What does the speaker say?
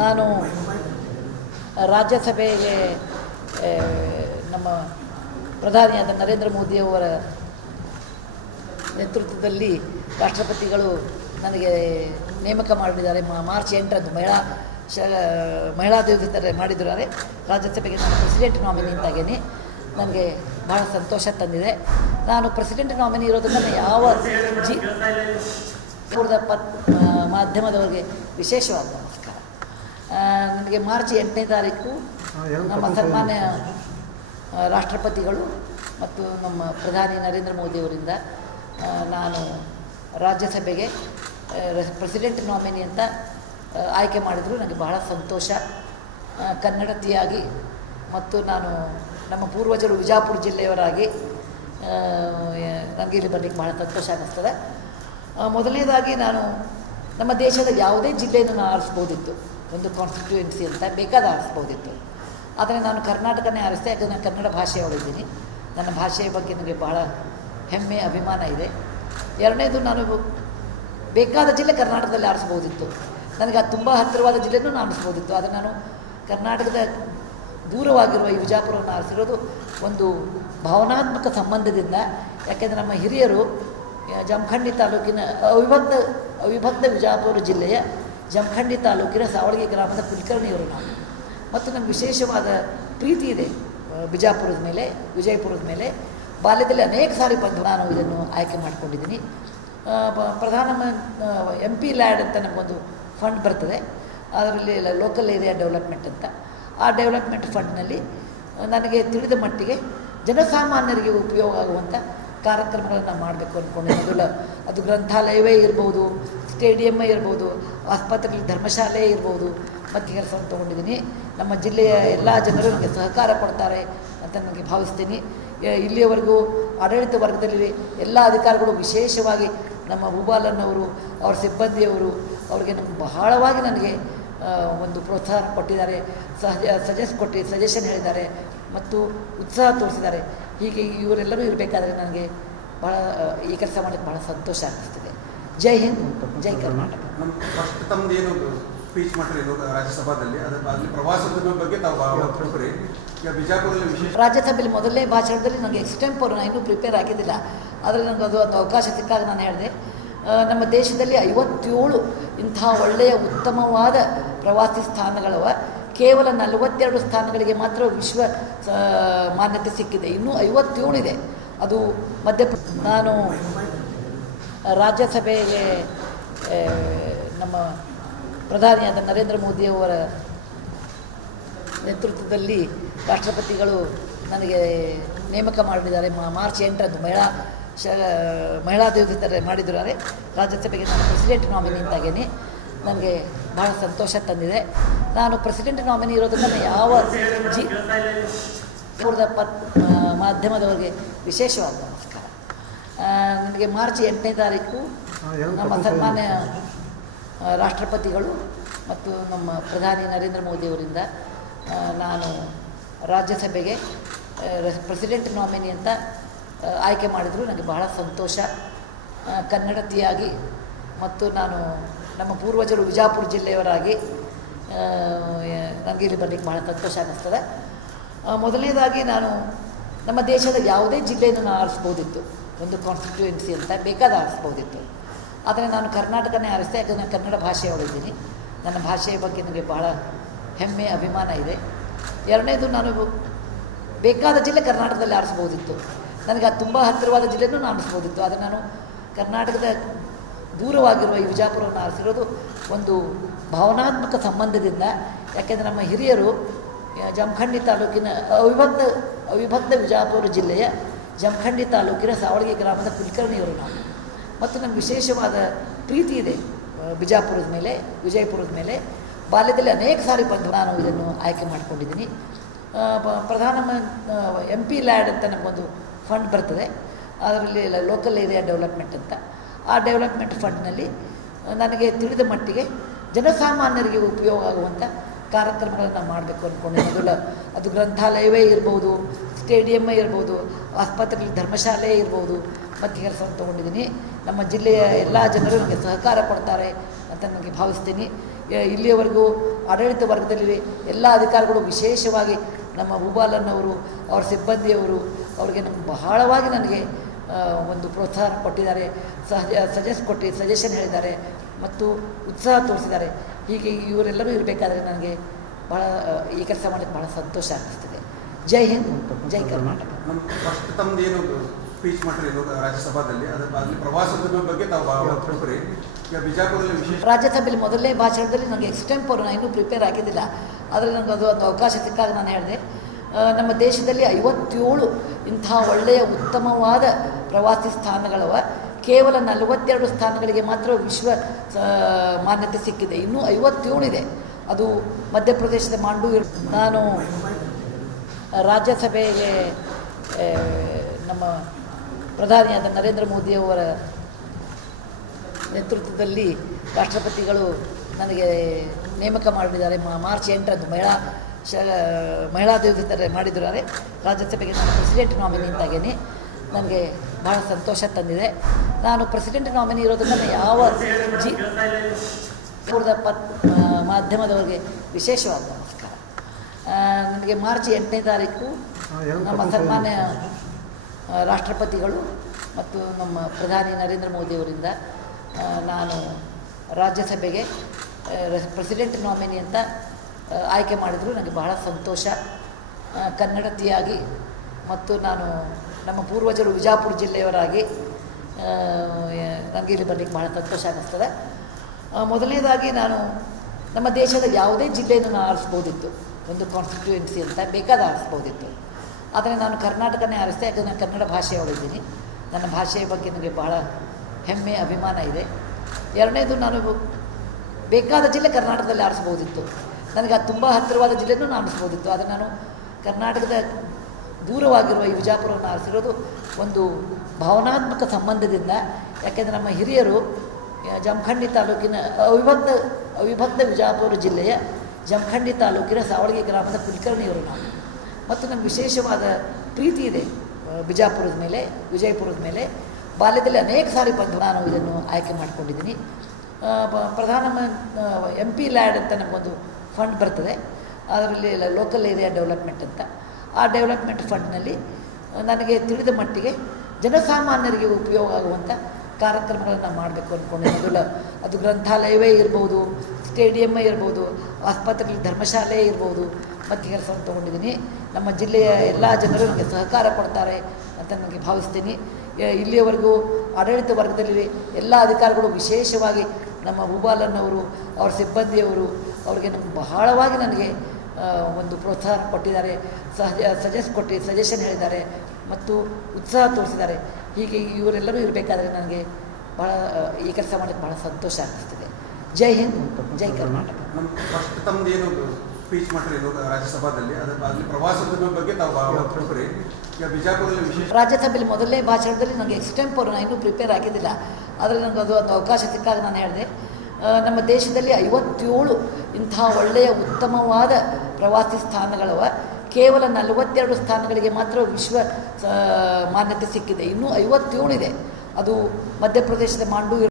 ನಾನು ರಾಜ್ಯಸಭೆಗೆ ನಮ್ಮ ಪ್ರಧಾನಿಯಾದ ನರೇಂದ್ರ ಮೋದಿಯವರ ನೇತೃತ್ವದಲ್ಲಿ ರಾಷ್ಟ್ರಪತಿಗಳು ನನಗೆ ನೇಮಕ ಮಾಡಿದ್ದಾರೆ. ಮಾರ್ಚ್ 8ರಂದು ಮಹಿಳಾ ದಿವಸ ಮಾಡಿದ್ದಾರೆ. ರಾಜ್ಯಸಭೆಗೆ ನಾನು ಪ್ರೆಸಿಡೆಂಟ್ ನಾಮಿನಿ ಅಂತಾಗೇನೆ ನನಗೆ ಭಾಳ ಸಂತೋಷ ತಂದಿದೆ. ನಾನು ಪ್ರೆಸಿಡೆಂಟ್ ನಾಮಿನಿ ಇರೋದನ್ನು ಯಾವ ಮಾಧ್ಯಮದವರಿಗೆ ವಿಶೇಷವಾದ ನಮಸ್ಕಾರ. ನನಗೆ ಮಾರ್ಚ್ 8ನೇ ತಾರೀಕು ನಮ್ಮ ಸನ್ಮಾನ್ಯ ರಾಷ್ಟ್ರಪತಿಗಳು ಮತ್ತು ನಮ್ಮ ಪ್ರಧಾನಿ ನರೇಂದ್ರ ಮೋದಿಯವರಿಂದ ನಾನು ರಾಜ್ಯಸಭೆಗೆ ಪ್ರೆಸಿಡೆಂಟ್ ನಾಮಿನಿ ಅಂತ ಆಯ್ಕೆ ಮಾಡಿದ್ರು. ನನಗೆ ಬಹಳ ಸಂತೋಷ. ಕನ್ನಡತಿಯಾಗಿ ಮತ್ತು ನಾನು ನಮ್ಮ ಪೂರ್ವಜರು ವಿಜಾಪುರ ಜಿಲ್ಲೆಯವರಾಗಿ ನನಗೆ ಇಲ್ಲಿ ಬರಲಿಕ್ಕೆ ಬಹಳ ಸಂತೋಷ ಅನ್ನಿಸ್ತದೆ. ಮೊದಲನೇದಾಗಿ ನಾನು ನಮ್ಮ ದೇಶದ ಯಾವುದೇ ಜಿಲ್ಲೆಯನ್ನು ನಾನು ಆರಿಸ್ಬೋದಿತ್ತು, ಒಂದು ಕಾನ್ಸ್ಟಿಟ್ಯೂಯೆನ್ಸಿ ಅಂತ ಬೇಕಾದ ಆರಿಸ್ಬೋದಿತ್ತು. ಆದರೆ ನಾನು ಕರ್ನಾಟಕನೇ ಆರಿಸಿದೆ, ಯಾಕಂದರೆ ನಾನು ಕನ್ನಡ ಭಾಷೆಯೊಳಿದ್ದೀನಿ. ನನ್ನ ಭಾಷೆಯ ಬಗ್ಗೆ ನನಗೆ ಬಹಳ ಹೆಮ್ಮೆ ಅಭಿಮಾನ ಇದೆ. ಎರಡನೇದು, ನಾನು ಬೇಕಾದ ಜಿಲ್ಲೆ ಕರ್ನಾಟಕದಲ್ಲಿ ಆರಿಸ್ಬೋದಿತ್ತು. ನನಗೆ ಅದು ತುಂಬ ಹತ್ತಿರವಾದ ಜಿಲ್ಲೆನೂ ನಾನು ಆರಿಸ್ಬೋದಿತ್ತು. ಆದರೆ ನಾನು ಕರ್ನಾಟಕದ ದೂರವಾಗಿರುವ ಈ ವಿಜಾಪುರವನ್ನು ಆರಿಸಿರೋದು ಒಂದು ಭಾವನಾತ್ಮಕ ಸಂಬಂಧದಿಂದ. ಯಾಕೆಂದರೆ ನಮ್ಮ ಹಿರಿಯರು ಜಮಖಂಡಿ ತಾಲೂಕಿನ ಅವಿಭಕ್ತ ವಿಜಾಪುರ ಜಿಲ್ಲೆಯ ಜಮಖಂಡಿ ತಾಲೂಕಿನ ಸಾವಳಗಿ ಗ್ರಾಮದ ಕುಲಕರ್ಣಿಯವರು ನಾವು. ಮತ್ತು ನನಗೆ ವಿಶೇಷವಾದ ಪ್ರೀತಿ ಇದೆ ವಿಜಾಪುರದ ಮೇಲೆ, ವಿಜಯಪುರದ ಮೇಲೆ. ಬಾಲ್ಯದಲ್ಲಿ ಅನೇಕ ಸಾರಿ ಬಂದು ನಾನು ಇದನ್ನು ಆಯ್ಕೆ ಮಾಡಿಕೊಂಡಿದ್ದೀನಿ. ಪ್ರಧಾನ MP ಲ್ಯಾಡ್ ಅಂತ ನಮಗೊಂದು ಫಂಡ್ ಬರ್ತದೆ, ಅದರಲ್ಲಿ ಲೋಕಲ್ ಏರಿಯಾ ಡೆವಲಪ್ಮೆಂಟ್ ಅಂತ. ಆ ಡೆವಲಪ್ಮೆಂಟ್ ಫಂಡ್ನಲ್ಲಿ ನನಗೆ ತಿಳಿದ ಮಟ್ಟಿಗೆ ಜನಸಾಮಾನ್ಯರಿಗೆ ಉಪಯೋಗ ಆಗುವಂಥ ಕಾರ್ಯಕ್ರಮಗಳನ್ನು ಮಾಡಬೇಕು ಅಂದ್ಕೊಂಡಿದ್ದೀನಿ. ಅದು ಗ್ರಂಥಾಲಯವೇ ಇರ್ಬೋದು, ಸ್ಟೇಡಿಯಮ್ಮೇ ಇರ್ಬೋದು, ಆಸ್ಪತ್ರೆಯಲ್ಲಿ ಧರ್ಮಶಾಲೆ ಇರ್ಬೋದು, ಮತ್ತು ಕೆಲಸವನ್ನು ತೊಗೊಂಡಿದ್ದೀನಿ. ನಮ್ಮ ಜಿಲ್ಲೆಯ ಎಲ್ಲ ಜನರು ನನಗೆ ಸಹಕಾರ ಕೊಡ್ತಾರೆ ಅಂತ ನನಗೆ ಭಾವಿಸ್ತೀನಿ. ಇಲ್ಲಿಯವರೆಗೂ ಆಡಳಿತ ವರ್ಗದಲ್ಲಿ ಎಲ್ಲ ಅಧಿಕಾರಿಗಳು, ವಿಶೇಷವಾಗಿ ನಮ್ಮ ಭೂಪಾಲನ್ನವರು, ಅವ್ರ ಸಿಬ್ಬಂದಿಯವರು, ಅವರಿಗೆ ನಮ್ಗೆ ಬಹಳವಾಗಿ ನನಗೆ ಒಂದು ಪ್ರೋತ್ಸಾಹ ಕೊಟ್ಟಿದ್ದಾರೆ, ಸಜೆಷನ್ ಹೇಳಿದ್ದಾರೆ ಮತ್ತು ಉತ್ಸಾಹ ತೋರಿಸಿದ್ದಾರೆ. ಹೀಗೆ ಇವರೆಲ್ಲರೂ ಇರಬೇಕಾದ್ರೆ ನನಗೆ ಭಾಳ ಈ ಕೆಲಸ ಮಾಡೋಕ್ಕೆ ಭಾಳ ಸಂತೋಷ ಅನ್ನಿಸ್ತದೆ. ಜೈ ಹಿಂದ್, ಜೈ ಕರ್ನಾಟಕ. ನಮ್ಮ ಫಸ್ಟ್ ತಮ್ಮದೇನು ಸ್ಪೀಚ್ ಮಾಡಿರೋದು ರಾಜ್ಯಸಭಾದಲ್ಲಿ, ಅದರಲ್ಲಿ ಪ್ರವಾಸದ ಬಗ್ಗೆ ತಾವು ಬಿಜಾಪುರದಲ್ಲಿ ವಿಶೇಷ. ರಾಜ್ಯಸಭೆಯಲ್ಲಿ ಮೊದಲನೇ ಭಾಷಣದಲ್ಲಿ ನನಗೆ ಎಕ್ಸ್ಟೆಂಪೋರ್ ನಾನು ಇನ್ನೂ ಪ್ರಿಪೇರ್ ಆಗಿದ್ದಿಲ್ಲ. ಆದರೆ ನನಗೆ ಅದು ಒಂದು ಅವಕಾಶ ಸಿಕ್ಕಾಗ ನಾನು ಹೇಳಿದೆ, ನಮ್ಮ ದೇಶದಲ್ಲಿ 57 ಇಂಥ ಒಳ್ಳೆಯ ಉತ್ತಮವಾದ ಪ್ರವಾಸಿ ಸ್ಥಾನಗಳವ. ಕೇವಲ 42 ಸ್ಥಾನಗಳಿಗೆ ಮಾತ್ರ ವಿಶ್ವ ಮಾನ್ಯತೆ ಸಿಕ್ಕಿದೆ, ಇನ್ನೂ 57 ಇದೆ. ಅದು ನಾನು ರಾಜ್ಯಸಭೆಗೆ ನಮ್ಮ ಪ್ರಧಾನಿಯಾದ ನರೇಂದ್ರ ಮೋದಿಯವರ ನೇತೃತ್ವದಲ್ಲಿ ರಾಷ್ಟ್ರಪತಿಗಳು ನನಗೆ ನೇಮಕ ಮಾಡಿದ್ದಾರೆ. ಮಾರ್ಚ್ 8ರಂದು ಮಹಿಳಾ ದಿವಸ ಮಾಡಿದ್ದಾರೆ. ರಾಜ್ಯಸಭೆಗೆ ನಾನು ಪ್ರೆಸಿಡೆಂಟ್ ನಾಮಿನಿ ಅಂತಾಗೇನೆ ನನಗೆ ಭಾಳ ಸಂತೋಷ ತಂದಿದೆ. ನಾನು ಪ್ರೆಸಿಡೆಂಟ್ ನಾಮಿನಿ ಇರೋದನ್ನು ಯಾವ ಮಾಧ್ಯಮದವರಿಗೆ ವಿಶೇಷವಾದ ನಮಸ್ಕಾರ. ನನಗೆ ಮಾರ್ಚ್ 8ನೇ ತಾರೀಕು ನಮ್ಮ ಸನ್ಮಾನ್ಯ ರಾಷ್ಟ್ರಪತಿಗಳು ಮತ್ತು ನಮ್ಮ ಪ್ರಧಾನಿ ನರೇಂದ್ರ ಮೋದಿಯವರಿಂದ ನಾನು ರಾಜ್ಯಸಭೆಗೆ ಪ್ರೆಸಿಡೆಂಟ್ ನಾಮಿನಿ ಅಂತ ಆಯ್ಕೆ ಮಾಡಿದ್ರು. ನನಗೆ ಬಹಳ ಸಂತೋಷ. ಕನ್ನಡತಿಯಾಗಿ ಮತ್ತು ನಾನು ನಮ್ಮ ಪೂರ್ವಜರು ವಿಜಾಪುರ ಜಿಲ್ಲೆಯವರಾಗಿ ನನಗೆ ಇಲ್ಲಿ ಬರಲಿಕ್ಕೆ ಬಹಳ ಸಂತೋಷ ಅನ್ನಿಸ್ತದೆ. ಮೊದಲನೇದಾಗಿ ನಾನು ನಮ್ಮ ದೇಶದ ಯಾವುದೇ ಜಿಲ್ಲೆಯನ್ನು ನಾನು ಆರಿಸ್ಬೋದಿತ್ತು, ಒಂದು ಕಾನ್ಸ್ಟಿಟ್ಯೂಯೆನ್ಸಿ ಅಂತ ಬೇಕಾದ ಆರಿಸ್ಬೋದಿತ್ತು. ಆದರೆ ನಾನು ಕರ್ನಾಟಕನೇ ಆರಿಸಿದೆ, ಯಾಕಂದರೆ ನಾನು ಕನ್ನಡ ಭಾಷೆಯೊಳಿದ್ದೀನಿ. ನನ್ನ ಭಾಷೆಯ ಬಗ್ಗೆ ನನಗೆ ಬಹಳ ಹೆಮ್ಮೆ ಅಭಿಮಾನ ಇದೆ. ಎರಡನೇದು, ನಾನು ಬೇಕಾದ ಜಿಲ್ಲೆ ಕರ್ನಾಟಕದಲ್ಲಿ ಆರಿಸ್ಬೋದಿತ್ತು. ನನಗೆ ಅದು ತುಂಬ ಹತ್ತಿರವಾದ ಜಿಲ್ಲೆನೂ ನಾನು ಆರಿಸ್ಬೋದಿತ್ತು. ಆದರೆ ನಾನು ಕರ್ನಾಟಕದ ದೂರವಾಗಿರುವ ಈ ವಿಜಾಪುರವನ್ನು ಆರಿಸಿರೋದು ಒಂದು ಭಾವನಾತ್ಮಕ ಸಂಬಂಧದಿಂದ. ಯಾಕೆಂದರೆ ನಮ್ಮ ಹಿರಿಯರು ಜಮಖಂಡಿ ತಾಲೂಕಿನ ಅವಿಭಕ್ತ ವಿಜಾಪುರ ಜಿಲ್ಲೆಯ ಜಮಖಂಡಿ ತಾಲೂಕಿನ ಸಾವಳಗಿ ಗ್ರಾಮದ ಕುಲಕರ್ಣಿಯವರು ನಾವು. ಮತ್ತು ನನಗೆ ವಿಶೇಷವಾದ ಪ್ರೀತಿ ಇದೆ ವಿಜಾಪುರದ ಮೇಲೆ, ವಿಜಯಪುರದ ಮೇಲೆ. ಬಾಲ್ಯದಲ್ಲಿ ಅನೇಕ ಸಾರಿ ಬಂದು ನಾನು ಇದನ್ನು ಆಯ್ಕೆ ಮಾಡಿಕೊಂಡಿದ್ದೀನಿ. ಪ್ರಧಾನ MP ಲ್ಯಾಡ್ ಅಂತ ನಮಗೊಂದು ಫಂಡ್ ಬರ್ತದೆ, ಅದರಲ್ಲಿ ಲೋಕಲ್ ಏರಿಯಾ ಡೆವಲಪ್ಮೆಂಟ್ ಅಂತ. ಆ ಡೆವಲಪ್ಮೆಂಟ್ ಫಂಡ್ನಲ್ಲಿ ನನಗೆ ತಿಳಿದ ಮಟ್ಟಿಗೆ ಜನಸಾಮಾನ್ಯರಿಗೆ ಉಪಯೋಗ ಆಗುವಂಥ ಕಾರ್ಯಕ್ರಮಗಳನ್ನು ಮಾಡಬೇಕು ಅಂದ್ಕೊಂಡಿದ್ದೀನಿ. ಅದು ಗ್ರಂಥಾಲಯವೇ ಇರ್ಬೋದು, ಸ್ಟೇಡಿಯಮ್ಮೇ ಇರ್ಬೋದು, ಆಸ್ಪತ್ರೆಯಲ್ಲಿ ಧರ್ಮಶಾಲೆ ಇರ್ಬೋದು, ಮತ್ತು ಕೆಲಸವನ್ನು ತೊಗೊಂಡಿದ್ದೀನಿ. ನಮ್ಮ ಜಿಲ್ಲೆಯ ಎಲ್ಲ ಜನರು ನನಗೆ ಸಹಕಾರ ಕೊಡ್ತಾರೆ ಅಂತ ನನಗೆ ಭಾವಿಸ್ತೀನಿ. ಇಲ್ಲಿಯವರೆಗೂ ಆಡಳಿತ ವರ್ಗದಲ್ಲಿ ಎಲ್ಲ ಅಧಿಕಾರಿಗಳು, ವಿಶೇಷವಾಗಿ ನಮ್ಮ ಭೂಪಾಲನ್ನವರು, ಅವರ ಸಿಬ್ಬಂದಿಯವರು, ಅವರಿಗೆ ಬಹಳವಾಗಿ ನನಗೆ ಒಂದು ಪ್ರೋತ್ಸಾಹ ಕೊಟ್ಟಿದ್ದಾರೆ, ಸಜೆಷನ್ ಹೇಳಿದ್ದಾರೆ ಮತ್ತು ಉತ್ಸಾಹ ತೋರಿಸಿದ್ದಾರೆ. ಹೀಗೆ ಇವರೆಲ್ಲರೂ ಇರಬೇಕಾದ್ರೆ ನನಗೆ ಭಾಳ ಈ ಕೆಲಸ ಮಾಡೋಕ್ಕೆ ಭಾಳ ಸಂತೋಷ ಅನ್ನಿಸ್ತಿದೆ. ಜೈ ಹಿಂದ್, ಜೈ ಕರ್ನಾಟಕ. ನಮ್ಮ ಫಸ್ಟ್ ತಮ್ಮದು ಏನು ಸ್ಪೀಚ್ ಮಾಡ್ರಿ ರಾಜ್ಯಸಭಾದಲ್ಲಿ, ಅದರಲ್ಲಿ ಪ್ರವಾಸೋದ್ಯಮ ಬಗ್ಗೆ ತಾವು ತಿಳ್ಕೊರಿ. ಈಗ ಬಿಜಾಪುರಲ್ಲಿ ವಿಶೇಷ ರಾಜ್ಯಸಭೆಯಲ್ಲಿ ಮೊದಲನೇ ಭಾಷಣದಲ್ಲಿ ನನಗೆ ಎಕ್ಸ್ಟೆಂಪೋರ್, ನಾನು ಇನ್ನೂ ಪ್ರಿಪೇರ್ ಆಗಿದ್ದಿಲ್ಲ, ಆದರೆ ನನಗೆ ಅದು ಒಂದು ಅವಕಾಶ ಸಿಕ್ಕಾಗ ನಾನು ಹೇಳಿದೆ, ನಮ್ಮ ದೇಶದಲ್ಲಿ 57 ಇಂಥ ಒಳ್ಳೆಯ ಉತ್ತಮವಾದ ಪ್ರವಾಸಿ ಸ್ಥಾನಗಳವ, ಕೇವಲ 42 ಸ್ಥಾನಗಳಿಗೆ ಮಾತ್ರ ವಿಶ್ವ ಮಾನ್ಯತೆ ಸಿಕ್ಕಿದೆ, ಇನ್ನೂ 57 ಇದೆ. ಅದು ಮಧ್ಯಪ್ರದೇಶದ ಮಾಂಡು. ನಾನು ರಾಜ್ಯಸಭೆಗೆ ನಮ್ಮ ಪ್ರಧಾನಿಯಾದ ನರೇಂದ್ರ ಮೋದಿಯವರ ನೇತೃತ್ವದಲ್ಲಿ ರಾಷ್ಟ್ರಪತಿಗಳು ನನಗೆ ನೇಮಕ ಮಾಡಿದ್ದಾರೆ. ಮಾರ್ಚ್ 8ರಂದು ಮಹಿಳಾ ದಿವಸದಲ್ಲಿ ಮಾಡಿದ್ದಾರೆ. ರಾಜ್ಯಸಭೆಗೆ ನಾನು ಪ್ರೆಸಿಡೆಂಟ್ ನಾಮಿನಿ ಅಂತಾಗೇನೆ ನನಗೆ ಭಾಳ ಸಂತೋಷ ತಂದಿದೆ. ನಾನು ಪ್ರೆಸಿಡೆಂಟ್ ನಾಮಿನಿ ಇರೋದನ್ನು ಯಾವ ಮಾಧ್ಯಮದವರಿಗೆ ವಿಶೇಷವಾದ ನಮಸ್ಕಾರ. ನನಗೆ ಮಾರ್ಚ್ 8ನೇ ತಾರೀಕು ನಮ್ಮ ಸನ್ಮಾನ್ಯ ರಾಷ್ಟ್ರಪತಿಗಳು ಮತ್ತು ನಮ್ಮ ಪ್ರಧಾನಿ ನರೇಂದ್ರ ಮೋದಿಯವರಿಂದ ನಾನು ರಾಜ್ಯಸಭೆಗೆ ಪ್ರೆಸಿಡೆಂಟ್ ನಾಮಿನಿ ಅಂತ ಆಯ್ಕೆ ಮಾಡಿದರು. ನನಗೆ ಬಹಳ ಸಂತೋಷ. ಕನ್ನಡತಿಯಾಗಿ ಮತ್ತು ನಾನು ನಮ್ಮ ಪೂರ್ವಜರು ವಿಜಾಪುರ ಜಿಲ್ಲೆಯವರಾಗಿ ನನಗೆ ಇಲ್ಲಿ ಬರಲಿಕ್ಕೆ ಬಹಳ ಸಂತೋಷ ಅನ್ನಿಸ್ತದೆ. ಮೊದಲನೇದಾಗಿ ನಾನು ನಮ್ಮ ದೇಶದ ಯಾವುದೇ ಜಿಲ್ಲೆಯನ್ನು ನಾನು ಆರಿಸ್ಬೋದಿತ್ತು, ಒಂದು ಕಾನ್ಸ್ಟಿಟ್ಯೂಯೆನ್ಸಿ ಅಂತ ಬೇಕಾದ ಆರಿಸ್ಬೋದಿತ್ತು. ಆದರೆ ನಾನು ಕರ್ನಾಟಕನೇ ಆರಿಸಿದೆ, ಯಾಕಂದರೆ ನಾನು ಕನ್ನಡ ಭಾಷೆಯೊಳಗಿದ್ದೀನಿ. ನನ್ನ ಭಾಷೆಯ ಬಗ್ಗೆ ನನಗೆ ಬಹಳ ಹೆಮ್ಮೆ, ಅಭಿಮಾನ ಇದೆ. ಎರಡನೇದು, ನಾನು ಬೇಕಾದ ಜಿಲ್ಲೆ ಕರ್ನಾಟಕದಲ್ಲಿ ಆರಿಸ್ಬೋದಿತ್ತು, ನನಗೆ ಅದು ತುಂಬ ಹತ್ತಿರವಾದ ಜಿಲ್ಲೆನೂ ನಾನು ಆರಿಸ್ಬೋದಿತ್ತು. ಆದರೆ ನಾನು ಕರ್ನಾಟಕದ ದೂರವಾಗಿರುವ ಈ ವಿಜಾಪುರವನ್ನು ಆರಿಸಿರೋದು ಒಂದು ಭಾವನಾತ್ಮಕ ಸಂಬಂಧದಿಂದ. ಯಾಕೆಂದರೆ ನಮ್ಮ ಹಿರಿಯರು ಜಮಖಂಡಿ ತಾಲೂಕಿನ ಅವಿಭಕ್ತ ವಿಜಾಪುರ ಜಿಲ್ಲೆಯ ಜಮಖಂಡಿ ತಾಲೂಕಿನ ಸಾವಳಗಿ ಗ್ರಾಮದ ಕುಲಕರ್ಣಿಯವರು ನಾವು. ಮತ್ತು ನಮ್ಗೆ ವಿಶೇಷವಾದ ಪ್ರೀತಿ ಇದೆ ಬಿಜಾಪುರದ ಮೇಲೆ, ವಿಜಯಪುರದ ಮೇಲೆ. ಬಾಲ್ಯದಲ್ಲಿ ಅನೇಕ ಸಾರಿ ಬಂದು ನಾನು ಇದನ್ನು ಆಯ್ಕೆ ಮಾಡಿಕೊಂಡಿದ್ದೀನಿ. ಪ್ರಧಾನ MP ಲ್ಯಾಡ್ ಅಂತ ನಮಗೊಂದು ಫಂಡ್ ಬರ್ತದೆ, ಅದರಲ್ಲಿ ಲೋಕಲ್ ಏರಿಯಾ ಡೆವಲಪ್ಮೆಂಟ್ ಅಂತ. ಆ ಡೆವಲಪ್ಮೆಂಟ್ ಫಂಡ್ನಲ್ಲಿ ನನಗೆ ತಿಳಿದ ಮಟ್ಟಿಗೆ ಜನಸಾಮಾನ್ಯರಿಗೆ ಉಪಯೋಗ ಆಗುವಂಥ ಕಾರ್ಯಕ್ರಮಗಳನ್ನು ಮಾಡಬೇಕು ಅಂದ್ಕೊಂಡಿದ್ದೀನಿ. ಅದು ಗ್ರಂಥಾಲಯವೇ ಇರ್ಬೋದು, ಸ್ಟೇಡಿಯಮ್ಮೇ ಇರ್ಬೋದು, ಆಸ್ಪತ್ರೆಯಲ್ಲಿ ಧರ್ಮಶಾಲೆ ಇರ್ಬೋದು, ಮತ್ತು ಕೆಲಸವನ್ನು ತೊಗೊಂಡಿದ್ದೀನಿ. ನಮ್ಮ ಜಿಲ್ಲೆಯ ಎಲ್ಲ ಜನರು ನನಗೆ ಸಹಕಾರ ಕೊಡ್ತಾರೆ ಅಂತ ನನಗೆ ಭಾವಿಸ್ತೀನಿ. ಇಲ್ಲಿಯವರೆಗೂ ಆಡಳಿತ ವರ್ಗದಲ್ಲಿ ಎಲ್ಲ ಅಧಿಕಾರಿಗಳು, ವಿಶೇಷವಾಗಿ ನಮ್ಮ ಭೂಪಾಲನ್ನವರು, ಅವರ ಸಿಬ್ಬಂದಿಯವರು, ಅವರಿಗೆ ಬಹಳವಾಗಿ ನನಗೆ ಒಂದು ಪ್ರೋತ್ಸಾಹ ಕೊಟ್ಟಿದ್ದಾರೆ, ಸಜೆಷನ್ ಹೇಳಿದ್ದಾರೆ ಮತ್ತು ಉತ್ಸಾಹ ತೋರಿಸಿದ್ದಾರೆ. ಹೀಗೆ ಇವರೆಲ್ಲರೂ ಇರಬೇಕಾದ್ರೆ ನನಗೆ ಭಾಳ ಈ ಕೆಲಸ ಮಾಡೋಕ್ಕೆ ಭಾಳ ಸಂತೋಷ ಅನ್ನಿಸ್ತಿದೆ. ಜೈ ಹಿಂದ್, ಜೈ ಕರ್ನಾಟಕ. ನಮ್ಮ ಫಸ್ಟ್ ತಮ್ಮದು ಏನು ಸ್ಪೀಚ್ ಮಾಡ್ರಿ ರಾಜ್ಯಸಭಾದಲ್ಲಿ, ಅದರಲ್ಲಿ ಪ್ರವಾಸೋದ್ಯಮ ಬಗ್ಗೆ ತಾವು ತಿಳ್ಕೊರಿ. ಈಗ ಬಿಜಾಪುರಲ್ಲಿ ವಿಶೇಷ ರಾಜ್ಯಸಭೆಯಲ್ಲಿ ಮೊದಲನೇ ಭಾಷಣದಲ್ಲಿ ನನಗೆ ಎಕ್ಸ್ಟೆಂಪೋರ್, ನಾನು ಇನ್ನೂ ಪ್ರಿಪೇರ್ ಆಗಿದ್ದಿಲ್ಲ, ಆದರೆ ನನಗೆ ಅದು ಒಂದು ಅವಕಾಶ ಸಿಕ್ಕಾಗ ನಾನು ಹೇಳಿದೆ, ನಮ್ಮ ದೇಶದಲ್ಲಿ 57 ಇಂಥ ಒಳ್ಳೆಯ ಉತ್ತಮವಾದ ಪ್ರವಾಸಿ ಸ್ಥಾನಗಳವ, ಕೇವಲ 42 ಸ್ಥಾನಗಳಿಗೆ ಮಾತ್ರ ವಿಶ್ವ ಮಾನ್ಯತೆ ಸಿಕ್ಕಿದೆ, ಇನ್ನೂ 57 ಇದೆ. ಅದು ಮಧ್ಯಪ್ರದೇಶದ ಮಾಂಡು.